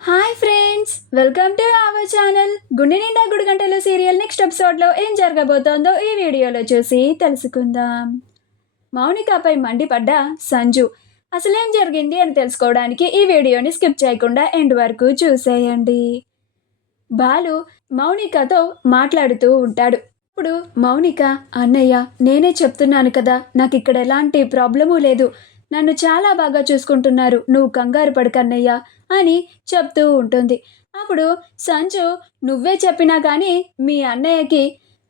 Hi friends, welcome to our channel. గుండె నిండా గుడి గంటలు సీరియల్ నెక్స్ట్ ఎపిసోడ్లో ఏం జరగబోతోందో ఈ వీడియోలో చూసి తెలుసుకుందాం. మౌనికపై మండిపడ్డ సంజు అసలేం జరిగింది అని తెలుసుకోవడానికి ఈ వీడియోని స్కిప్ చేయకుండా ఎండ్ వరకు చూసేయండి. బాలు మౌనికతో మాట్లాడుతూ ఉంటాడు. ఇప్పుడు మౌనిక, అన్నయ్య నేనే చెప్తున్నాను కదా, నాకు ఇక్కడ ఎలాంటి ప్రాబ్లము లేదు, నన్ను చాలా బాగా చూసుకుంటున్నారు, నువ్వు కంగారు పడకన్నయ్య అని చెప్తూ ఉంటుంది. అప్పుడు సంజు, నువ్వే చెప్పినా కానీ మీ అన్నయ్యకి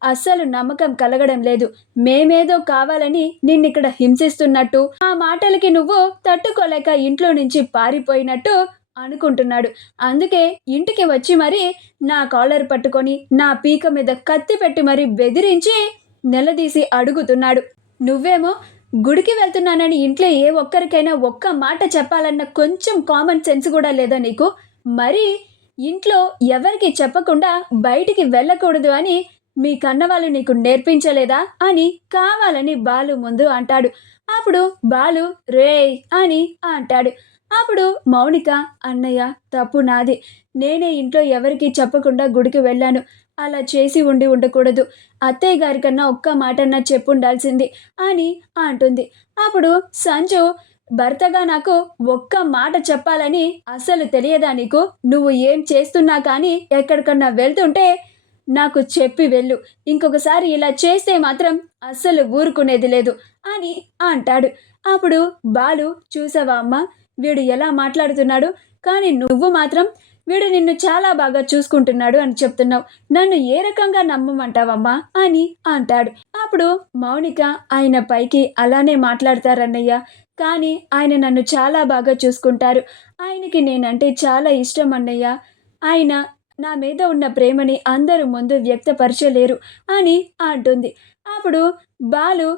అస్సలు నమ్మకం కలగడం లేదు, మేమేదో కావాలని నిన్నిక్కడ హింసిస్తున్నట్టు, ఆ మాటలకి నువ్వు తట్టుకోలేక ఇంట్లో నుంచి పారిపోయినట్టు అనుకుంటున్నాడు. అందుకే ఇంటికి వచ్చి మరి నా కాలర్ పట్టుకొని నా పీక మీద కత్తి పెట్టి మరి బెదిరించి నిలదీసి అడుగుతున్నాడు. నువ్వేమో గుడికి వెళ్తున్నానని ఇంట్లో ఏ ఒక్కరికైనా ఒక్క మాట చెప్పాలన్న కొంచెం కామన్ సెన్స్ కూడా లేదా నీకు? మరి ఇంట్లో ఎవరికి చెప్పకుండా బయటికి వెళ్ళకూడదు అని మీ కన్నవాళ్ళు నీకు నేర్పించలేదా అని కావాలని బాలు ముందు అంటాడు. అప్పుడు బాలు రేయ్ అని అంటాడు. అప్పుడు మౌనిక, అన్నయ్య తప్పు నాది, నేనే ఇంట్లో ఎవరికి చెప్పకుండా గుడికి వెళ్ళాను, అలా చేసి ఉండకూడదు, అత్తయ్య గారి కన్నా ఒక్క మాటన్నా చెప్పుండాల్సింది అని అంటుంది. అప్పుడు సంజు, భర్తగా నాకు ఒక్క మాట చెప్పాలని అసలు తెలియదా నీకు? నువ్వు ఏం చేస్తున్నా కానీ ఎక్కడికన్నా వెళ్తుంటే నాకు చెప్పి వెళ్ళు, ఇంకొకసారి ఇలా చేస్తే మాత్రం అస్సలు ఊరుకునేది లేదు అని అంటాడు. అప్పుడు బాలు, చూసావా అమ్మ, వీడు ఎలా మాట్లాడుతున్నాడు, కానీ నువ్వు మాత్రం వీడు నిన్ను చాలా బాగా చూసుకుంటున్నాడు అని చెప్తున్నావు, నన్ను ఏ రకంగా నమ్మమంటావమ్మా అని అంటాడు. అప్పుడు మౌనిక, ఆయన పైకి అలానే మాట్లాడతారన్నయ్య, కానీ ఆయన నన్ను చాలా బాగా చూసుకుంటారు, ఆయనకి నేనంటే చాలా ఇష్టం అన్నయ్య, ఆయన నా మీద ఉన్న ప్రేమని అందరూ ముందు వ్యక్తపరచలేరు అని అంటుంది. అప్పుడు బాలు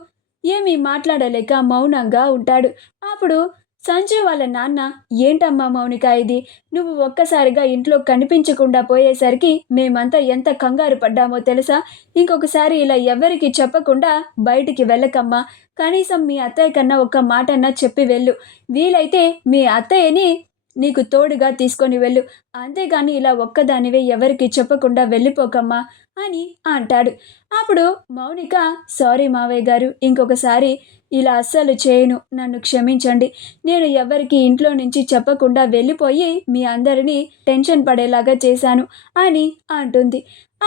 ఏమీ మాట్లాడలేక మౌనంగా ఉంటాడు. అప్పుడు సంజు వాళ్ళ నాన్న, ఏంటమ్మా మౌనిక ఇది, నువ్వు ఒక్కసారిగా ఇంట్లో కనిపించకుండా పోయేసరికి మేమంతా ఎంత కంగారు పడ్డామో తెలుసా, ఇంకొకసారి ఇలా ఎవరికి చెప్పకుండా బయటికి వెళ్ళకమ్మా, కనీసం మీ అత్తయ్య కన్నా ఒక్క మాటన్నా చెప్పి వెళ్ళు, వీలైతే మీ అత్తయ్యని నీకు తోడుగా తీసుకొని వెళ్ళు, అంతేగాని ఇలా ఒక్కదానివే ఎవరికి చెప్పకుండా వెళ్ళిపోకమ్మా అని అంటాడు. అప్పుడు మౌనిక, సారీ మావయ్య గారు, ఇంకొకసారి ఇలా అస్సలు చేయను, నన్ను క్షమించండి, నేను ఎవరికి ఇంట్లో నుంచి చెప్పకుండా వెళ్ళిపోయి మీ అందరినీ టెన్షన్ పడేలాగా చేశాను అని అంటుంది.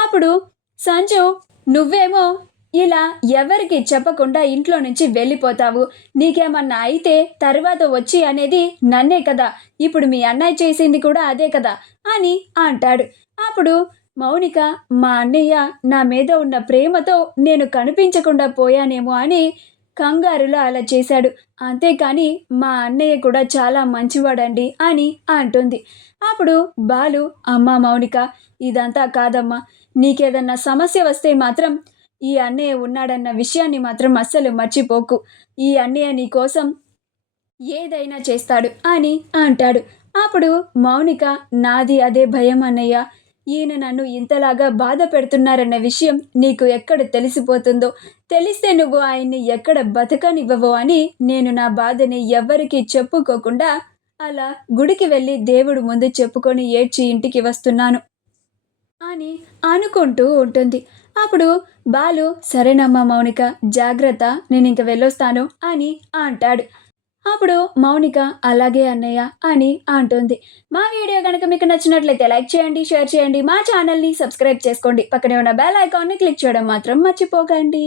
అప్పుడు సంజు, నువ్వేమో ఇలా ఎవరికి చెప్పకుండా ఇంట్లో నుంచి వెళ్ళిపోతావు, నీకేమన్నా అయితే తర్వాత వచ్చి అనేది నన్నే కదా, ఇప్పుడు మీ అన్నయ్య చేసింది కూడా అదే కదా అని అంటాడు. అప్పుడు మౌనిక, మా అన్నయ్య నా మీద ఉన్న ప్రేమతో నేను కనిపించకుండా పోయానేమో అని కంగారులో అలా చేశాడు, అంతేకాని మా అన్నయ్య కూడా చాలా మంచివాడండి అని అంటుంది. అప్పుడు బాలు, అమ్మ మౌనిక, ఇదంతా కాదమ్మా, నీకేదన్నా సమస్య వస్తే మాత్రం ఈ అన్నయ్య ఉన్నాడన్న విషయాన్ని మాత్రం అస్సలు మర్చిపోకు, ఈ అన్నయ్య నీ కోసం ఏదైనా చేస్తాడు అని అంటాడు. అప్పుడు మౌనిక, నాది అదే భయం అన్నయ్య, ఈయన నన్ను ఇంతలాగా బాధ పెడుతున్నారన్న విషయం నీకు ఎక్కడ తెలిసిపోతుందో, తెలిస్తే నువ్వు ఆయన్ని ఎక్కడ బతకనివ్వవో అని నేను నా బాధని ఎవ్వరికీ చెప్పుకోకుండా అలా గుడికి వెళ్ళి దేవుడు ముందు చెప్పుకొని ఏడ్చి ఇంటికి వస్తున్నాను అని అనుకుంటూ ఉంటుంది. అప్పుడు బాలు, సరేనమ్మా మౌనిక, జాగ్రత్త, నేను ఇంక వెళ్ళొస్తాను అని అంటాడు. అప్పుడు మౌనిక, అలాగే అన్నయ్య అని అంటుంది. మా వీడియో కనుక మీకు నచ్చినట్లయితే లైక్ చేయండి, షేర్ చేయండి, మా ఛానల్ని సబ్స్క్రైబ్ చేసుకోండి, పక్కనే ఉన్న బెల్ ఐకాన్ని క్లిక్ చేయడం మాత్రం మర్చిపోకండి.